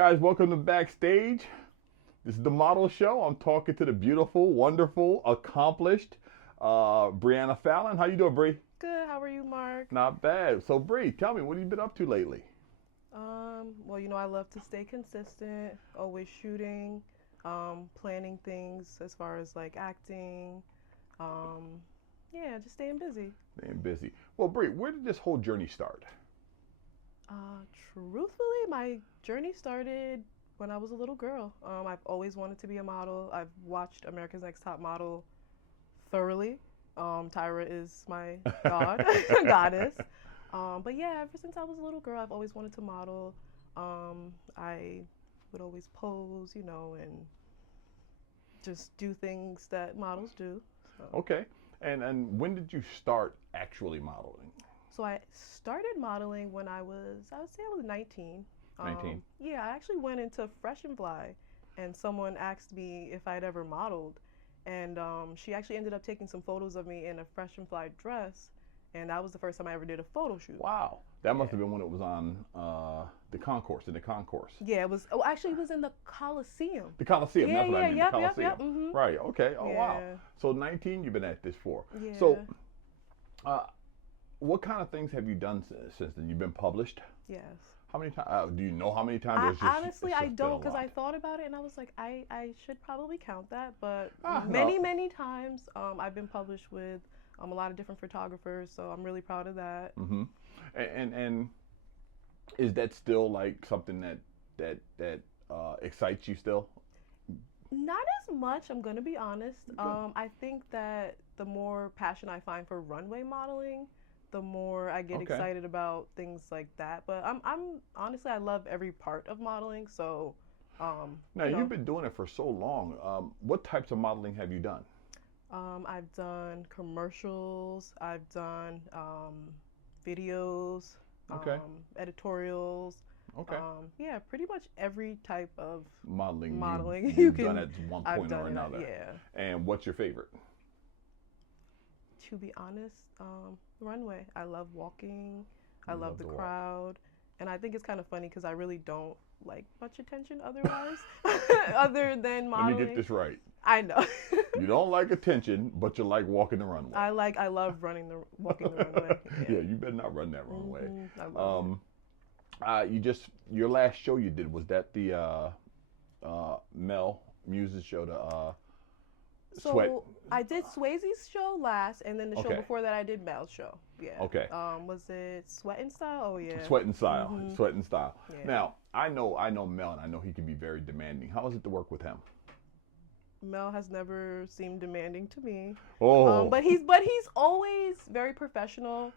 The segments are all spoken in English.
guys, welcome to Backstage. This is the model show. I'm talking to the beautiful, wonderful, accomplished Breanna Fallen. How you doing, Bree? Good. How are you, Mark? Not bad. So, Bree, tell me, what have you been up to lately? Well, I love to stay consistent, always shooting, planning things as far as like acting. Um, yeah, just staying busy. Staying busy. Well, Bree, where did this whole journey start? Uh, Truthfully, my journey started when I was a little girl. I've always wanted to be a model. I've watched America's Next Top Model thoroughly. Tyra is my goddess. But yeah, ever since I was a little girl, I've always wanted to model. I would always pose, and just do things that models do. So, Okay. And when did you start actually modeling? so I started modeling when I would say I was 19. 19. Yeah, I actually went into Fresh and Fly, and someone asked me if I'd ever modeled, and she actually ended up taking some photos of me in a Fresh and Fly dress, and that was the first time I ever did a photo shoot. Wow. That Yeah. must have been when it was on the concourse, in the concourse. Yeah, it was. Oh, actually, it was in the Coliseum. The Coliseum, Yeah, that's what yeah, I mean, the yep, yep, Coliseum. yep. Mhm. Right, okay. Oh, wow. Yeah, So 19, you've been at this for. So, yeah, uh, what kind of things have you done since then? You've been published? yes. How many times? Do you know how many times? I It's just, honestly it's I just been a don't because lot. I thought about it and I was like I should probably count that, but No. many times I've been published with a lot of different photographers, so I'm really proud of that. hmm and is that still like something that excites you still? Not as much, I'm gonna be honest. Good. I think that the more passion I find for runway modeling, the more I get Okay. excited about things like that. But I'm honestly I love every part of modeling, so um, Now you you've know, been doing it for so long. What types of modeling have you done? I've done commercials, I've done videos, Okay. editorials. Okay. Yeah, pretty much every type of Modeling modeling you you've done can. at one I've point or done it. another. Yeah. And what's your favorite? To be honest, runway. I love walking. I You love love the to walk. crowd, and I think it's kind of funny because I really don't like much attention otherwise, other than Let me get modeling. this right. I know. You don't like attention, but you like walking the runway. I love walking the runway. Yeah, Yeah. you better not run that runway. I love it. Um, your last show you did, was that the Mel Muse's show, the Sweat? So I did Swayze's show last, and then the show Okay, before that I did Mel's show. Yeah. okay. Was it Sweat and Style? Oh yeah. Sweat and Style, Mhm. Sweat and Style. Yeah. Now, I know Mel, and I know he can be very demanding. How is it to work with him? Mel has never seemed demanding to me. Oh, But he's always very professional,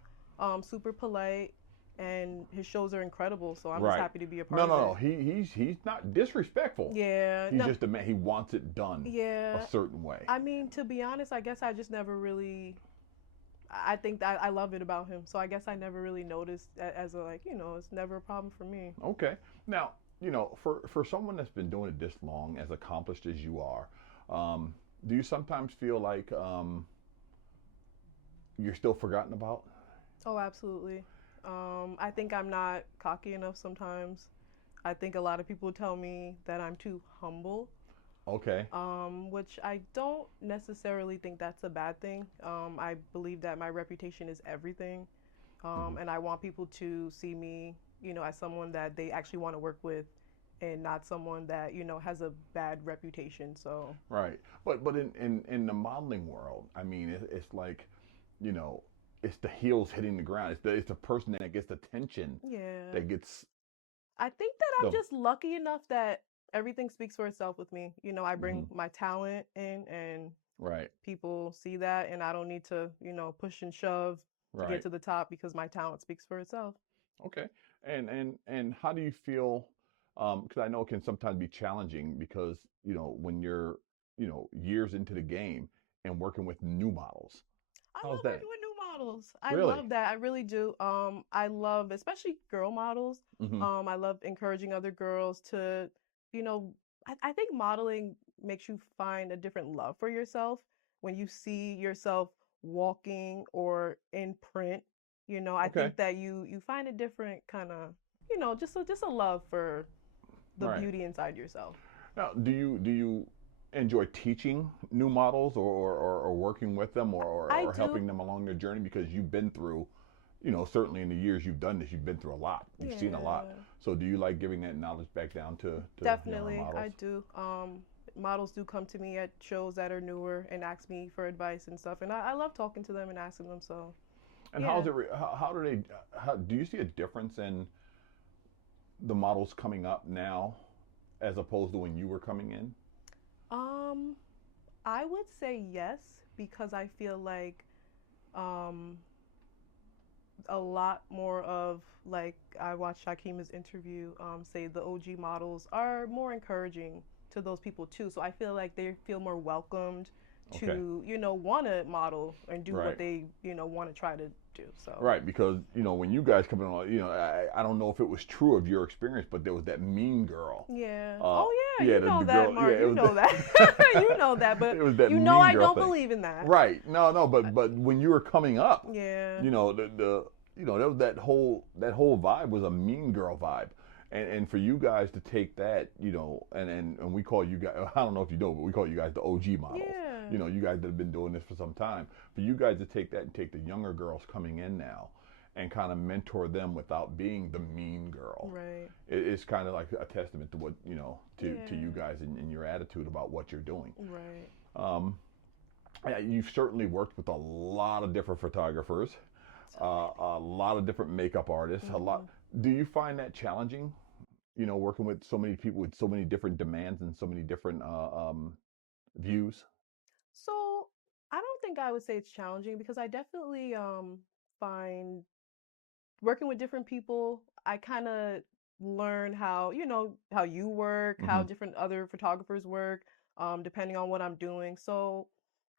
super polite, and his shows are incredible. So I'm just right. happy to be a part No, of no, no. it. He's not disrespectful. Yeah. He's No. just a man. He wants it done a Yeah. certain way. I mean, to be honest, I guess I just never really. I think that I love it about him. So I guess I never really noticed as a like, it's never a problem for me. Okay. Now, for someone that's been doing it this long, as accomplished as you are, do you sometimes feel like you're still forgotten about? Oh, absolutely. I think I'm not cocky enough sometimes. I think a lot of people tell me that I'm too humble, Okay. which I don't necessarily think that's a bad thing. I believe that my reputation is everything, hmm and I want people to see me, as someone that they actually want to work with, and not someone that has a bad reputation. So Right. But in the modeling world, I mean, it's like, you know, it's the heels hitting the ground. It's the person that gets attention yeah, that gets I think that I'm the just lucky enough that everything speaks for itself with me. I bring hmm my talent in, and right, people see that, and I don't need to, push and shove to get right. to the top because my talent speaks for itself. Okay. And how do you feel? Because I know it can sometimes be challenging because when you're years into the game and working with new models. I How's love that? working with new models. I Really? love that. I really do. I love especially girl models. hmm I love encouraging other girls to, you know, I think modeling makes you find a different love for yourself when you see yourself walking or in print. I Okay. think that you find a different kind of, just a love for the Right. beauty inside yourself. Now, do you enjoy teaching new models, or working with them, I or do. helping them along their journey, because you've been through, certainly in the years you've done this, you've been through a lot. You've seen a lot. Yeah, So do you like giving that knowledge back down to younger definitely. models? I do. Models do come to me at shows that are newer and ask me for advice and stuff, and I love talking to them and asking them. So And yeah. how do they, how do you see a difference in the models coming up now as opposed to when you were coming in? Um, I would say yes because I feel like um a lot more of like I watched Shakima's interview say the OG models are more encouraging to those people too. So I feel like they feel more welcomed Okay. to, want to model and do what Right. they, want to try to do. So, Right, because when you guys come in, I don't know if it was true of your experience, but there was that mean girl. yeah. Uh, Oh yeah, yeah, you know the that, girl. Yeah, Mark. it You was. know that. You know that, but It was that mean I girl don't thing. believe in that. Right. No, no, but when you were coming up, Yeah. the that was that whole vibe was a mean girl vibe. And for you guys to take that, and we call you guys, I don't know if you know, but we call you guys the OG models. Yeah. You guys that have been doing this for some time. For you guys to take that and take the younger girls coming in now and kind of mentor them without being the mean girl. Right. It's kind of like a testament to what, to you Yeah. guys and your attitude about what you're doing. Right. Um, yeah, you've certainly worked with a lot of different photographers, a lot of different makeup artists. A lot. Mhm. Do you find that challenging? Working with so many people with so many different demands and so many different views. So I don't think I would say it's challenging because I definitely find working with different people, I kind of learn how, how you work, how Hmm. different other photographers work, depending on what I'm doing. So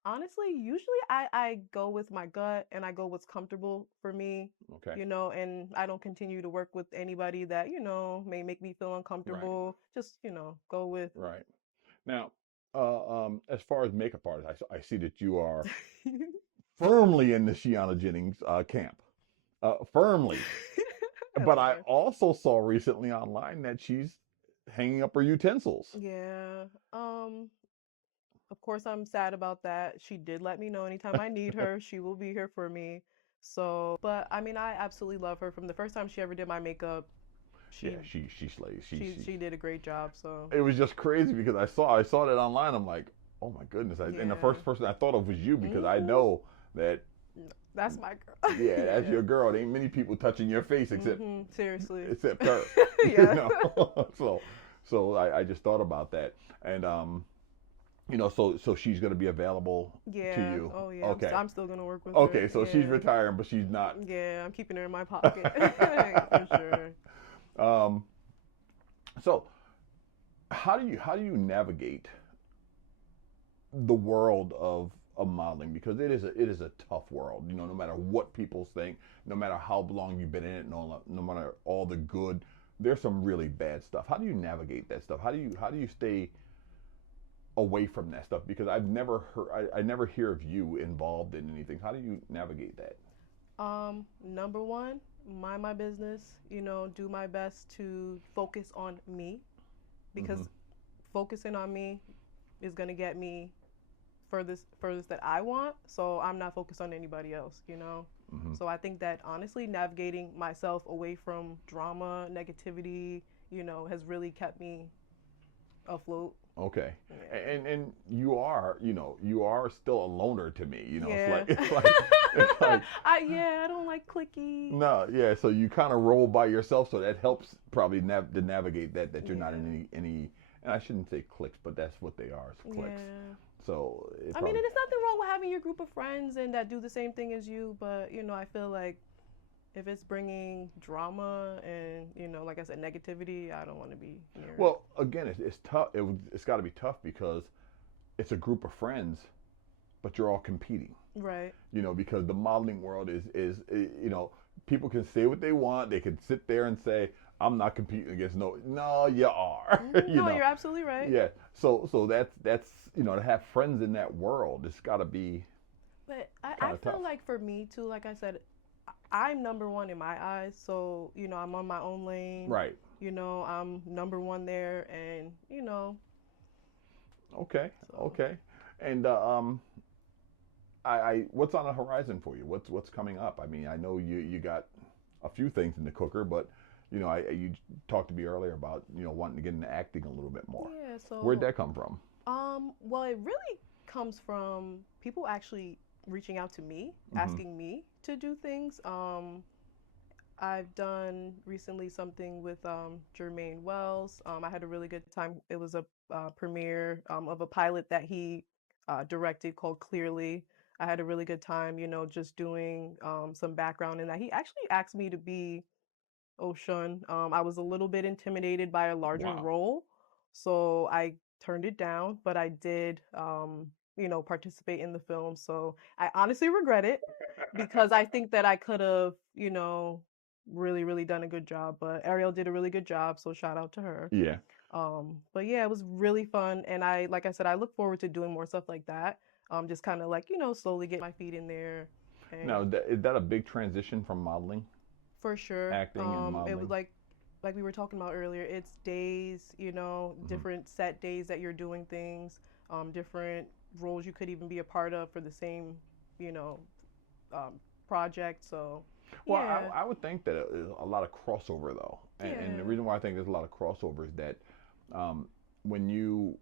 honestly, usually I go with my gut and I go what's comfortable for me, Okay. and I don't continue to work with anybody that, may make me feel Right. uncomfortable. Just, go with. Right. Now, as far as makeup artists, I see that you are firmly in the Shiana Jennings camp. Firmly. But I Okay. also saw recently online that she's hanging up her utensils. Yeah. Of course, I'm sad about that. She did let me know anytime I need her, she will be here for me. So, but I mean, I absolutely love her. From the first time she ever did my makeup, Yeah, she she slays. she did a great job. So, It was just crazy because I saw that online. I'm like, oh my goodness! And the yeah. first person I thought of was you, because I Mhm. know that, That's my girl. yeah, that's Yeah. your girl. There ain't many people touching your face except Mhm. Seriously. except her. Yeah. So I just thought about that, and so she's gonna be available to Yeah. you. Oh yeah. Okay. I'm still gonna work with her. Okay, so she's Yeah. retiring, but she's not. Yeah. I'm keeping her in my pocket for sure. um, so how do you navigate the world of modeling, because it is a tough world, no matter what people think, no matter how long you've been in it, no matter all the good, there's some really bad stuff. How do you navigate that stuff? How do you stay away from that stuff, because I've never heard, I never hear of you involved in anything. How do you navigate that? Number one, mind my business, do my best to focus on me because Hmm. focusing on me is going to get me furthest that I want. So I'm not focused on anybody else. Hmm. So I think that honestly, navigating myself away from drama, negativity, has really kept me afloat. Okay. Yeah. And you are still a loner to me. It's Yeah. like it's like I don't like clicky. no, yeah. So you kind of roll by yourself, so that helps probably to navigate that you're not Yeah. in any. And I shouldn't say cliques, but that's what they are, is cliques. Yeah. So it I mean, probably. and there's nothing wrong with having your group of friends and that do the same thing as you, but I feel like if it's bringing drama and like I said, negativity, I don't want to be near it. Well, again, it's tough. It's got to be tough because it's a group of friends, but you're all competing. Right. Because the modeling world is people can say what they want. They can sit there and say, I'm not competing against, no, you are. No, you're absolutely right. Yeah. So that's to have friends in that world, it's got to be But I kind of feel tough. like for me too, like I said, I'm number one in my eyes. So, I'm on my own lane. Right. I'm number one there, and Okay. so. Okay. And what's on the horizon for you? What's coming up? I mean, I know you got a few things in the cooker, but you talked to me earlier about wanting to get into acting a little bit more. Yeah, Where'd so that come from? well, it really comes from people actually reaching out to me, Hmm. asking me to do things. I've done recently something with Germaine Wells. I had a really good time. It was a premiere of a pilot that he directed called Clearly. I had a really good time, just doing some background in that. He actually asked me to be Ocean. I was a little bit intimidated by a larger Wow. role, so I turned it down, but I did, participate in the film. So I honestly regret it because I think that I could have, really, really done a good job. But Ariel did a really good job, so shout out to her. Yeah. But yeah, it was really fun, and like I said, I look forward to doing more stuff like that. Just kind of like slowly get my feet in there, Now, and is that a big transition from modeling, for sure. acting, and It was modeling? like we were talking about earlier. It's days, Hmm. different set days that you're doing things, different roles you could even be a part of for the same, you know, um, project. So, Well, yeah, I would think that there's a lot of crossover though, and the yeah, reason why I think there's a lot of crossover is that um, when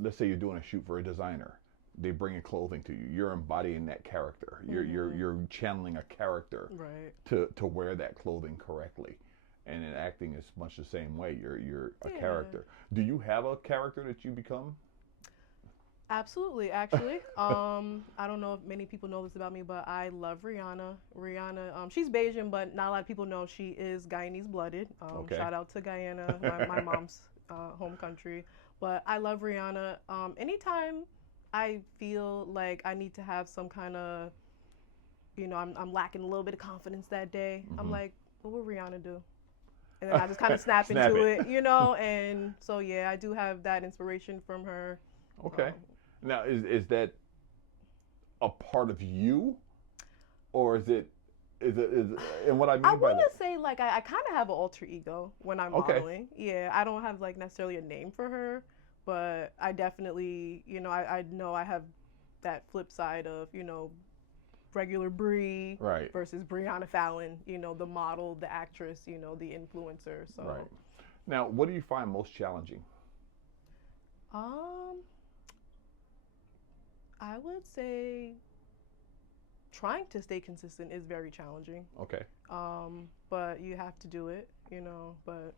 let's say you're doing a shoot for a designer, they bring in clothing to you. You're embodying that character. hmm, You're channeling a character right, to wear that clothing correctly. And in acting, it's much the same way. You're a yeah. character. Do you have a character that you become? Absolutely, actually. I don't know if many people know this about me, but I love Rihanna. Rihanna, she's Bayesian, but not a lot of people know she is Guyanese blooded. Okay. Shout out to Guyana, my mom's home country. But I love Rihanna. Anytime I feel like I need to have some kind of, I'm lacking a little bit of confidence that day, I'm Hmm. like, what would Rihanna do? And then I just kind of snap Snap into it. it, and so yeah, I do have that inspiration from her. Okay. Um, Now, is that a part of you, or is and what I I mean by that? wouldn't say like I kind of have an alter ego when I'm Okay. modeling. Yeah, I don't have like necessarily a name for her, but I definitely, I know I have that flip side of, regular Bree Right. versus Breanna Fallen, the model, the actress, the influencer. Right. So, Now, what do you find most challenging? um, I would say trying to stay consistent is very challenging. Okay. But you have to do it, but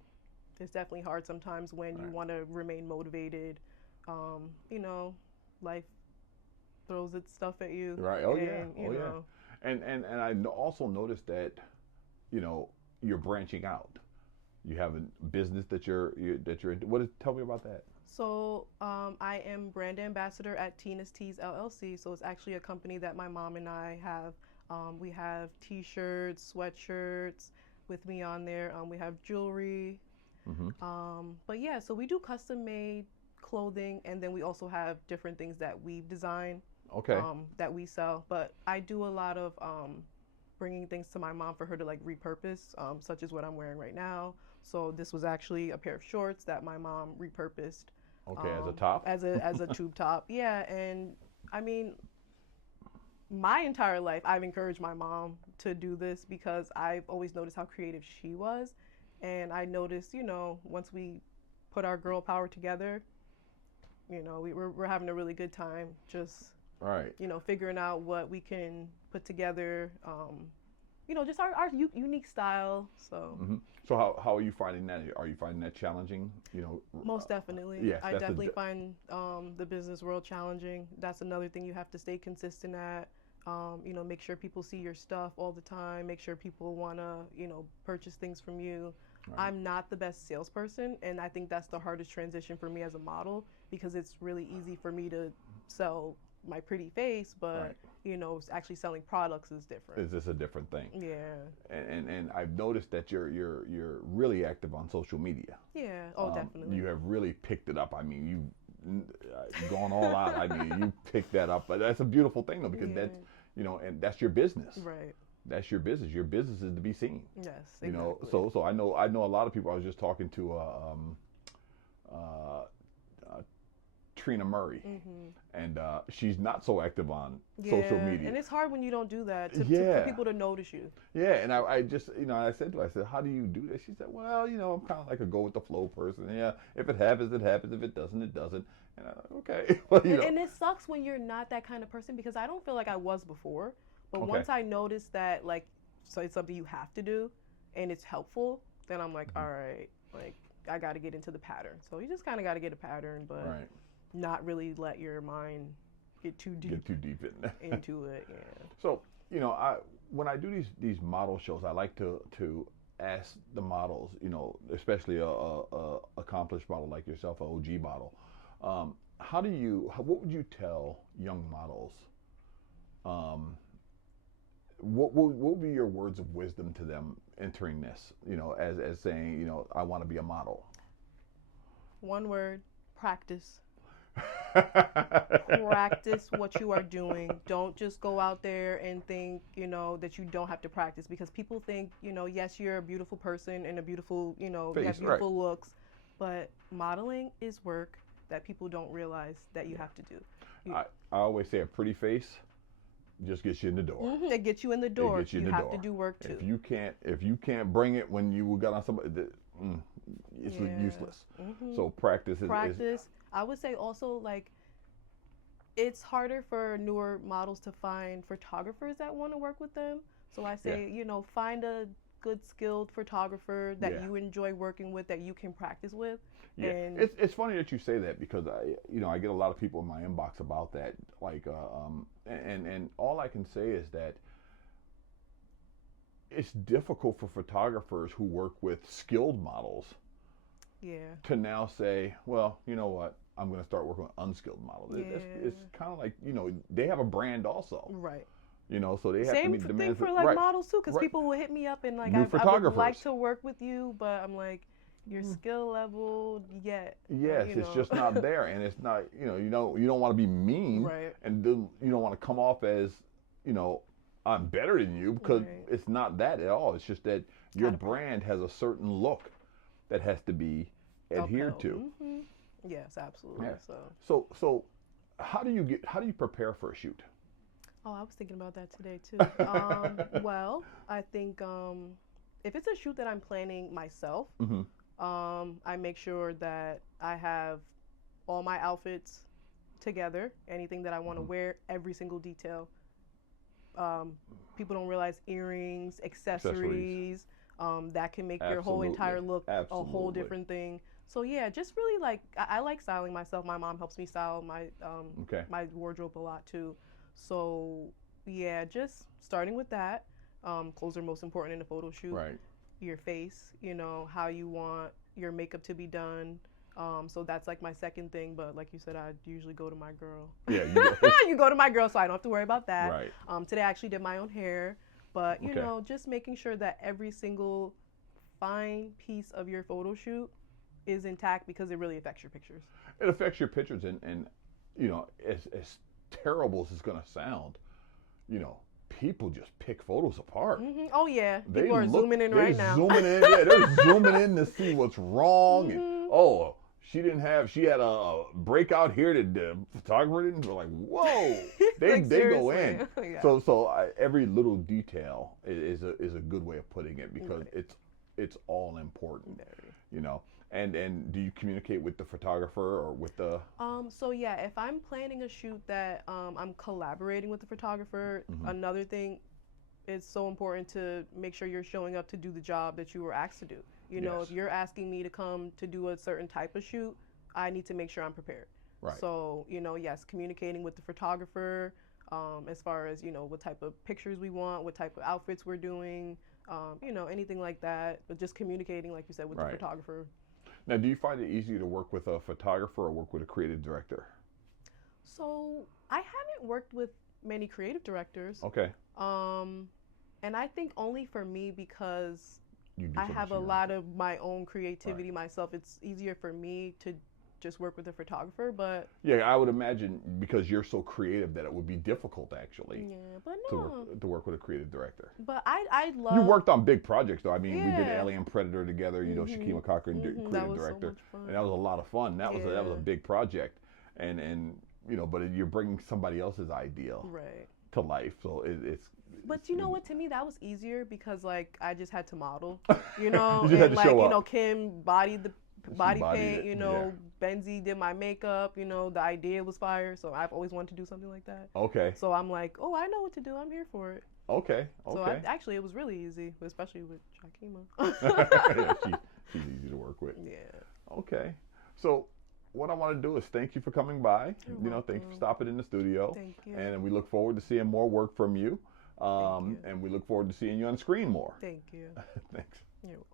it's definitely hard sometimes when All you right. want to remain motivated. Um, you know, life throws its stuff at you, Right. Oh yeah. and Oh yeah. And I also noticed that you know you're branching out. You have a business that you're into. Tell me about that? so I am brand ambassador at Tina's Teas LLC. So it's actually a company that my mom and I have. We have T-shirts, sweatshirts with me on there. We have jewelry. Hmm. But yeah, so we do custom made clothing, and then we also have different things that we've designed Okay. that we sell. But I do a lot of bringing things to my mom for her to like repurpose, such as what I'm wearing right now. So this was actually a pair of shorts that my mom repurposed Okay. As a top. as a tube top. Yeah, and I mean, my entire life, I've encouraged my mom to do this because I've always noticed how creative she was, and I noticed, once we put our girl power together, we're having a really good time just Right. figuring out what we can put together, just our unique style. So Hmm. So how are you finding that? Are you finding that challenging? most definitely, Yes. I That's a definitely find the business world challenging. That's another thing you have to stay consistent at. Make sure people see your stuff all the time. Make sure people want to, purchase things from you. right. I'm not the best salesperson, and I think that's the hardest transition for me as a model because it's really easy for me to sell my pretty face, but Right. actually selling products is different. Is this a different thing? Yeah, And I've noticed that you're really active on social media. yeah, oh, definitely. You have really picked it up. I mean, you've gone all out. I mean, you picked that up. But that's a beautiful thing though, because that's Yeah, and that's your business. right. that's your business. Your business is to be seen. Yes, You know, exactly. so I know a lot of people. I was just talking to uh, Trina Murray, Mhm. and she's not so active on social Yeah, media. and it's hard when you don't do that for Yeah, people to notice you. yeah, and I just, I said to her, I said, how do you do that? She said, well, I'm kind of like a go with the flow person. Yeah, if it happens, it happens. If it doesn't, it doesn't. And I'm like, okay, well, And it sucks when you're not that kind of person because I don't feel like I was before. But okay. once I noticed that, like, so it's something you have to do and it's helpful, then I'm like, Mm-hmm. all right, like, I got to get into the pattern. So you just kind of got to get a pattern, but Right. not really let your mind get too Get deep too deep in. into it. Yeah. So, I when I do these model shows, I like to ask the models, especially a accomplished model like yourself, a OG model. What would you tell young models? Um, what would be your words of wisdom to them entering this? As saying, I want to be a model. One word, practice. Practice what you are doing. Don't just go out there and think, that you don't have to practice because people think, yes, you're a beautiful person and a beautiful, you have Face, right? beautiful looks, but modeling is work that people don't realize that you Yeah. have to do. I always say a pretty face just gets you in the door. It gets you in the It door. gets you in You the have to door. do work too. If you can't bring it when you got on somebody, it's Yeah. useless. So practice is. Practice. I would say also like it's harder for newer models to find photographers that want to work with them. So I Yeah, say, find a good skilled photographer that yeah, you enjoy working with that you can practice with. yeah. And It's funny that you say that because I get a lot of people in my inbox about that. Like, and all I can say is that it's difficult for photographers who work with skilled models yeah. to now say, well, you know what? I'm going to start working with unskilled models. It's Yeah. kind of like, they have a brand also. Right. So they have to Same meet the thing demands. for like Right, models too, because right. people will hit me up and like New I would like photographers. to work with you, but I'm like, your skill level yet, Yes, it's just not there, and it's not. You don't want to be mean, Right. and you don't want to come off as, you know, I'm better than you because Right. it's not that at all. It's just that your Gotta practice. brand has a certain look that has to be adhered Upheld. to. Yes, absolutely. Yeah. So. So how do you prepare for a shoot? Oh, I was thinking about that today too. Well, I think if it's a shoot that I'm planning myself, Mm-hmm. I make sure that I have all my outfits together, anything that I want to Mm-hmm. wear, every single detail. Um, People don't realize earrings, Accessories. accessories, that can make your whole Absolutely. entire look a whole Absolutely. different thing. So yeah, just really like I like styling myself. My mom helps me style Okay. my wardrobe a lot too. So yeah, just starting with that. Clothes are most important in a photo shoot. Right. Your face, how you want your makeup to be done. So that's like my second thing, but like you said, I usually go to my girl. Yeah. You You go to my girl, so I don't have to worry about that. Right. Today I actually did my own hair, but Okay. just making sure that every single fine piece of your photo shoot is intact because it really affects your pictures. It affects your pictures, and as terrible as it's gonna sound, people just pick photos apart. Oh yeah, They people are look, zooming in they right now. zooming in, yeah, they're zooming in to see what's wrong, and Mhm. oh, she had a breakout here that the photographer didn't. We're like, whoa, they Like, they go seriously. in. Yeah. So every little detail is a good way of putting it because Right. it's all important, Very. you know. And do you communicate with the photographer or with the? So yeah, if I'm planning a shoot that I'm collaborating with the photographer, Mhm. another thing, it's so important to make sure you're showing up to do the job that you were asked to do. Yes. If you're asking me to come to do a certain type of shoot, I need to make sure I'm prepared. Right. So, yes, communicating with the photographer, as far as, what type of pictures we want, what type of outfits we're doing, anything like that. But just communicating, like you said, with the Right. photographer. Now, do you find it easier to work with a photographer or work with a creative director? So I haven't worked with many creative directors. Okay. Um, and I think only for me because You do I so have much a of your own lot thing. of my own Right. creativity myself. It's easier for me to just work with a photographer, but Yeah, I would imagine because you're so creative that it would be difficult actually yeah, but to no. work with a creative director. But I You love. worked on big projects though. I mean, we did Yeah. Alien Predator together. You know, Shakima Cochran, That creative was so director, much fun. and that was a lot of fun. That was Yeah. a big project, and you know, but you're bringing somebody else's ideal Right. to life, so it's. But you know what? To me, that was easier because like I just had to model, you know, You just had and to like show you up. know, Kim bodied the body bodied paint, it, you know, Benzie did my makeup, you know, the idea was fire, so I've always wanted to do something like that. Okay. So I'm like, oh, I know what to do. I'm here for it. Okay. So Okay. actually, it was really easy, especially with Shakima. Yeah, she's easy to work with. Yeah. Okay. So what I want to do is thank you for coming by. You're you know, thank you for welcome. stopping in the studio. Thank you. And we look forward to seeing more work from you. Thank you. And we look forward to seeing you on screen more. Thank you. Thanks. You're welcome.